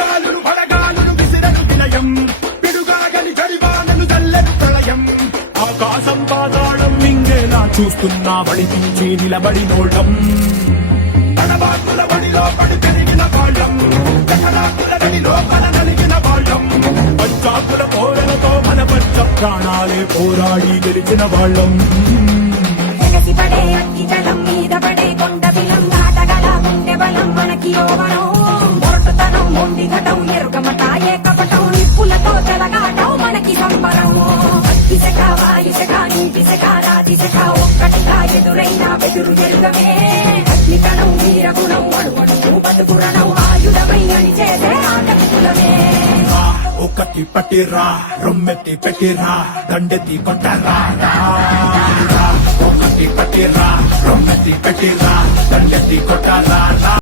బలగాలును బలగాలును విసిరను వినయం పిడుగాగని గడివానను చల్లెను ప్రళయం ఆకాశం పాతాళం మింగేలా చూస్తున్నా వడిపించి నిలబడినోళ్ళం తడబాకుల వడిలో పడి పెరిగిన వాళ్ళం దశరాకుల గడిలో పల నలిగిన వాళ్ళం పంచాకుల పోరలతో మన పంచ ప్రాణాలే పోరాడి గెలిచిన వాళ్ళం పడే అగ్గి జలం మీద పడే కొండ బిలం దాటగల గుండె బలం మనకి యోవనం మొరటుతనం మొండిఘటం ఎరుగమట ఏకపటం నిప్పులతో తెలగాటం మనకి సంబరం అగ్గిశక వాయుశక నీటిశక రాతిశక ఒక్కటిగా ఎదురైన బెదురు ఎరుగమే అగ్నికణం వీరగుణం అడుగడుగు బతుకురణం ఆయుధమై అని చేసే ఆటకులమే ఒకటి పట్టిరా రొమ్మెత్తి పెట్టిరా దండెత్తి కొట్టరా ఒకటి పట్టిరా రొమ్మెత్తి పెట్టిరా దండెత్తి కొట్టరా